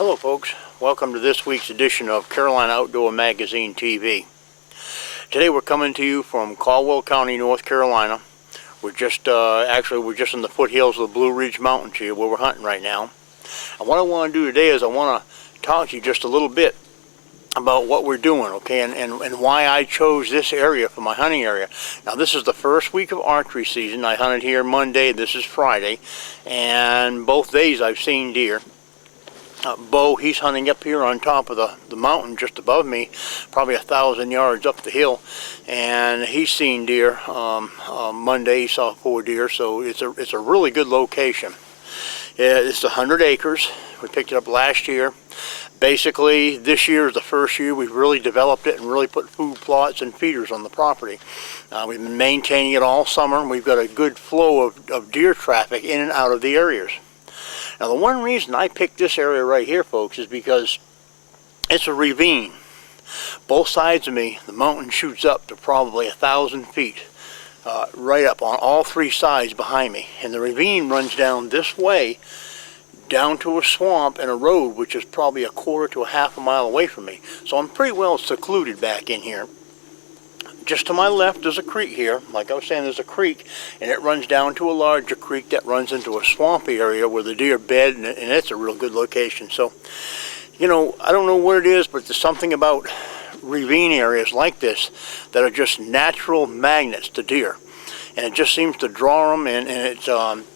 Hello folks, welcome to this week's edition of Carolina Outdoor Magazine TV. Today we're coming to you from Caldwell County, North Carolina. We're just in the foothills of the Blue Ridge Mountains here where we're hunting right now. And what I want to do today is I want to talk to you just a little bit about what we're doing, okay, and why I chose this area for my hunting area. Now this is the first week of archery season. I hunted here Monday, this is Friday, and both days I've seen deer. Bo, he's hunting up here on top of the mountain just above me, probably 1,000 yards up the hill, and he's seen deer. Monday he saw 4 deer, so it's a really good location. It's 100 acres. We picked it up last year. Basically, this year is the first year we've really developed it and really put food plots and feeders on the property. We've been maintaining it all summer, and we've got a good flow of deer traffic in and out of the areas. Now the one reason I picked this area right here, folks, is because it's a ravine. Both sides of me, the mountain shoots up to probably 1,000 feet, right up on all 3 sides behind me. And the ravine runs down this way, down to a swamp and a road, which is probably 1/4 to 1/2 mile away from me. So I'm pretty well secluded back in here. Just to my left there's a creek here. Like I was saying, there's a creek, and it runs down to a larger creek that runs into a swampy area where the deer bed, and it's a real good location. So, you know, I don't know what it is, but there's something about ravine areas like this that are just natural magnets to deer, and it just seems to draw them, and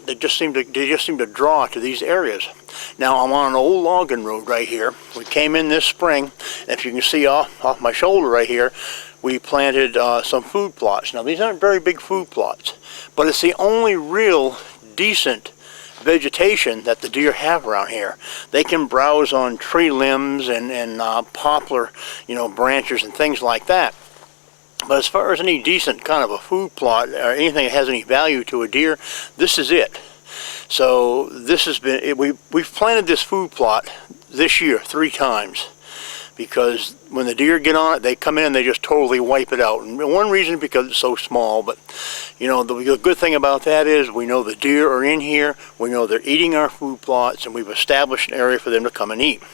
they just seem to draw to these areas. Now I'm on an old logging road right here. We came in this spring, and if you can see off my shoulder right here, we planted some food plots. Now these aren't very big food plots, but it's the only real decent vegetation that the deer have around here. They can browse on tree limbs and poplar, you know, branches and things like that. But as far as any decent kind of a food plot or anything that has any value to a deer, this is it. So this has been, we've planted this food plot this year 3 times. Because when the deer get on it, they come in and they just totally wipe it out. And one reason, because it's so small, but you know, the good thing about that is we know the deer are in here, we know they're eating our food plots, and we've established an area for them to come and eat.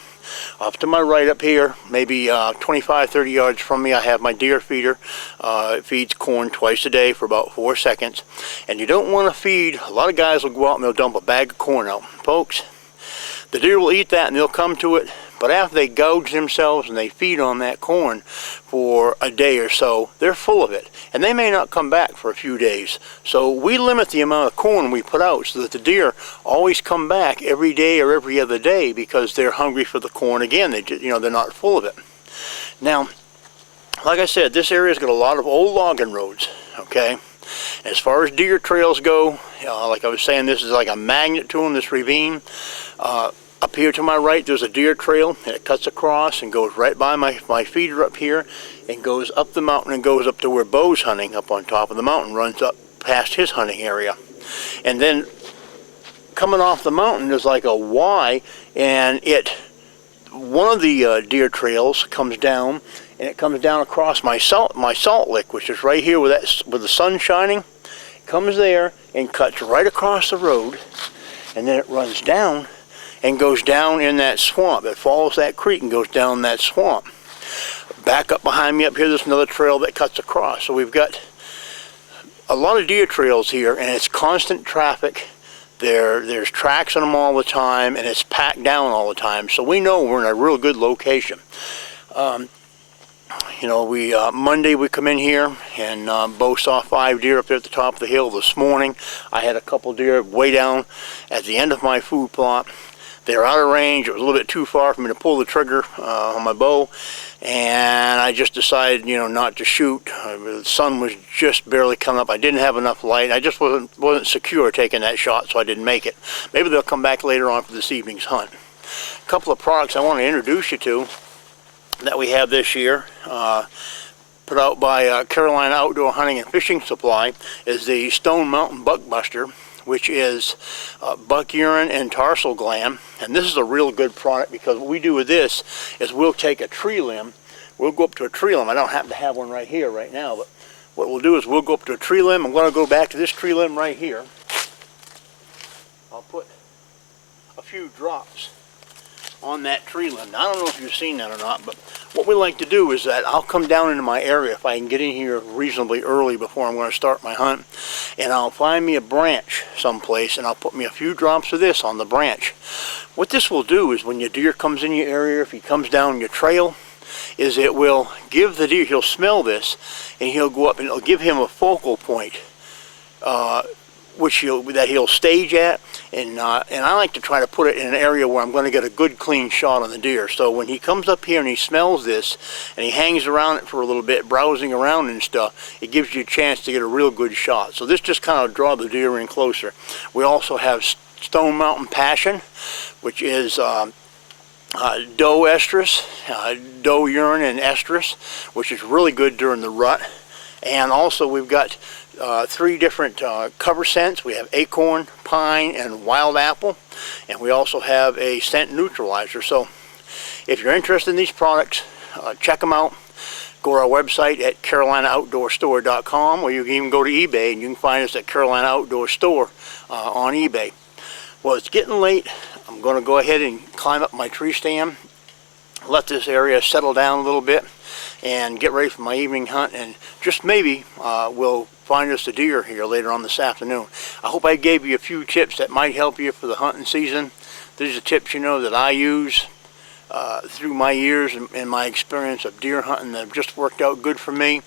Off to my right up here, maybe 25-30 yards from me, I have my deer feeder. It feeds corn twice a day for about 4 seconds. And you don't want to feed, a lot of guys will go out and they'll dump a bag of corn out. Folks, the deer will eat that and they'll come to it. But after they gouge themselves and they feed on that corn for a day or so, they're full of it. And they may not come back for a few days. So we limit the amount of corn we put out so that the deer always come back every day or every other day because they're hungry for the corn again. They're not full of it. Now, like I said, this area's got a lot of old logging roads, okay? As far as deer trails go, like I was saying, this is like a magnet to them, this ravine. Up here to my right, there's a deer trail, and it cuts across and goes right by my feeder up here and goes up the mountain and goes up to where Bo's hunting up on top of the mountain, runs up past his hunting area. And then coming off the mountain is like a Y, and one of the deer trails comes down, and it comes down across my salt lick, which is right here with the sun shining. It comes there and cuts right across the road, and then it runs down and goes down in that swamp. It follows that creek and goes down that swamp. Back up behind me up here, there's another trail that cuts across. So we've got a lot of deer trails here, and it's constant traffic. There's tracks on them all the time, and it's packed down all the time. So we know we're in a real good location. You know, Monday we come in here, and Bo saw 5 deer up there at the top of the hill this morning. I had a couple deer way down at the end of my food plot. They were out of range. It was a little bit too far for me to pull the trigger on my bow, and I just decided, you know, not to shoot. The sun was just barely coming up. I didn't have enough light. I just wasn't secure taking that shot, so I didn't make it. Maybe they'll come back later on for this evening's hunt. A couple of products I want to introduce you to that we have this year, put out by Carolina Outdoor Hunting and Fishing Supply, is the Stone Mountain Buckbuster, which is buck urine and tarsal gland. And this is a real good product because what we do with this is we'll take a tree limb, we'll go up to a tree limb. I don't happen to have one right here right now, but what we'll do is we'll go up to a tree limb. I'm going to go back to this tree limb right here. I'll put a few drops on that tree limb. Now, I don't know if you've seen that or not, but what we like to do is that I'll come down into my area if I can get in here reasonably early before I'm going to start my hunt, and I'll find me a branch someplace, and I'll put me a few drops of this on the branch. What this will do is when your deer comes in your area, if he comes down your trail, is it will give the deer, he'll smell this, and he'll go up and it'll give him a focal point, which he'll stage at, and I like to try to put it in an area where I'm going to get a good clean shot on the deer. So when he comes up here and he smells this, and he hangs around it for a little bit, browsing around and stuff, it gives you a chance to get a real good shot. So this just kind of draws the deer in closer. We also have Stone Mountain Passion, which is doe estrus, doe urine and estrus, which is really good during the rut. And also we've got 3 different cover scents. We have acorn, pine, and wild apple. And we also have a scent neutralizer. So if you're interested in these products, check them out. Go to our website at carolinaaoutdoorstore.com, or you can even go to eBay and you can find us at Carolina Outdoor Store on eBay. Well, it's getting late. I'm going to go ahead and climb up my tree stand, let this area settle down a little bit, and get ready for my evening hunt, and just maybe we'll find us a deer here later on this afternoon. I hope I gave you a few tips that might help you for the hunting season. These are tips, that I use through my years and my experience of deer hunting that have just worked out good for me.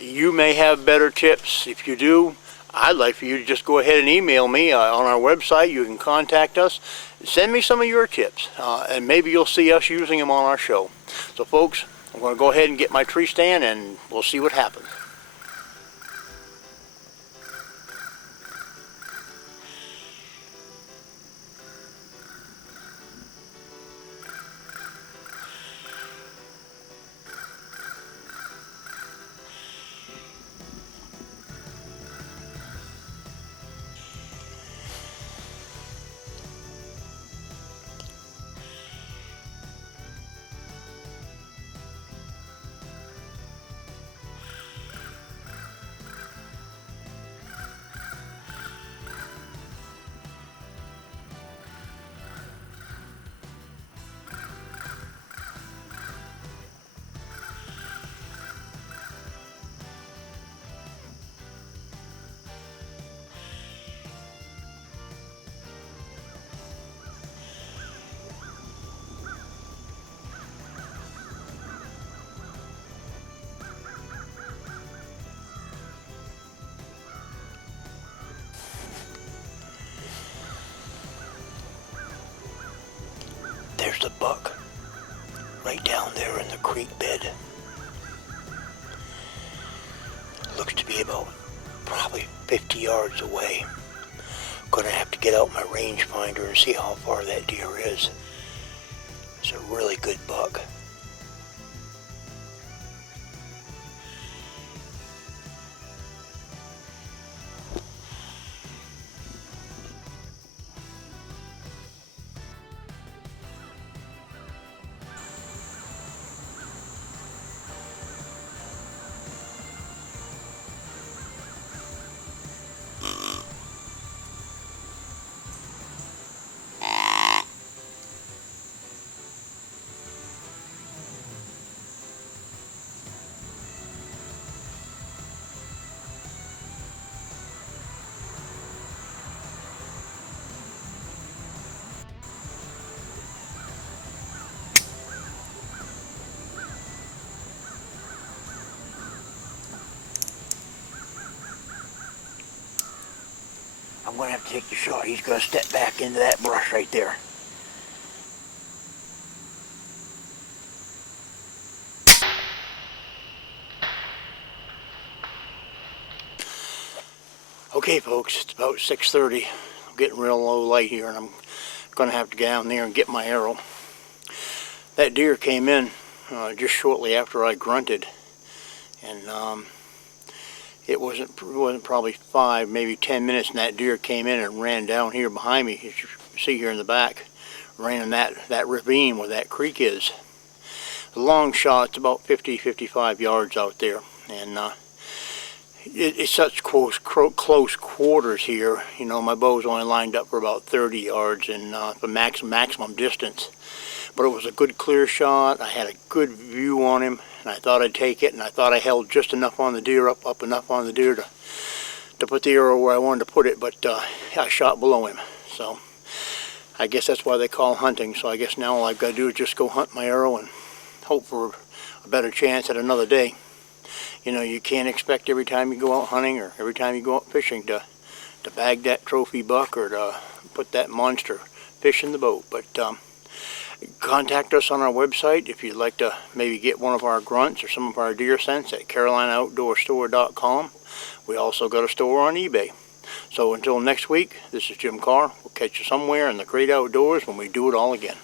You may have better tips. If you do, I'd like for you to just go ahead and email me on our website. You can contact us. Send me some of your tips, and maybe you'll see us using them on our show. So folks, I'm going to go ahead and get my tree stand, and we'll see what happens. There's the buck, right down there in the creek bed. Looks to be about probably 50 yards away. Gonna have to get out my rangefinder and see how far that deer is. It's a really good buck. I'm going to have to take the shot. He's going to step back into that brush right there. Okay folks, it's about 6:30. I'm getting real low light here, and I'm going to have to get down there and get my arrow. That deer came in just shortly after I grunted, and it wasn't probably 5, maybe 10 minutes, and that deer came in and ran down here behind me, as you see here in the back, ran in that ravine where that creek is. The long shot, it's about 50-55 yards out there, and it's such close quarters here. You know, my bow's only lined up for about 30 yards and the maximum distance. But it was a good clear shot. I had a good view on him, and I thought I'd take it, and I thought I held just enough on the deer, up enough on the deer to put the arrow where I wanted to put it, but I shot below him. So I guess that's why they call hunting. So I guess now all I've got to do is just go hunt my arrow and hope for a better chance at another day. You know, you can't expect every time you go out hunting or every time you go out fishing to bag that trophy buck or to put that monster fish in the boat. But contact us on our website if you'd like to maybe get one of our grunts or some of our deer scents at CarolinaOutdoorStore.com. We also got a store on eBay. So until next week, this is Jim Carr. We'll catch you somewhere in the great outdoors when we do it all again.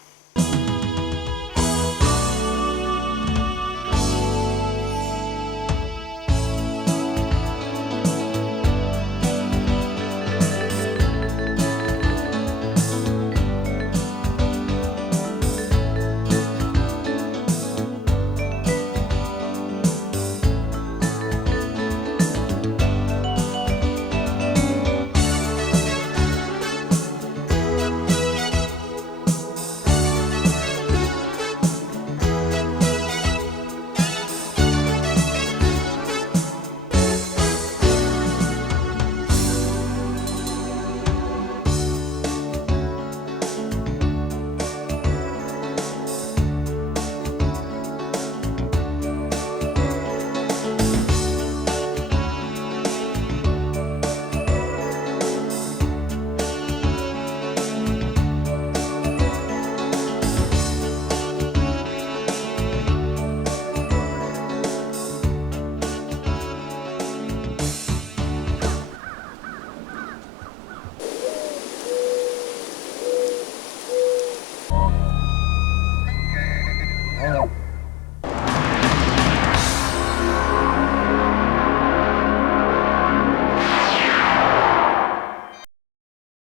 Oh.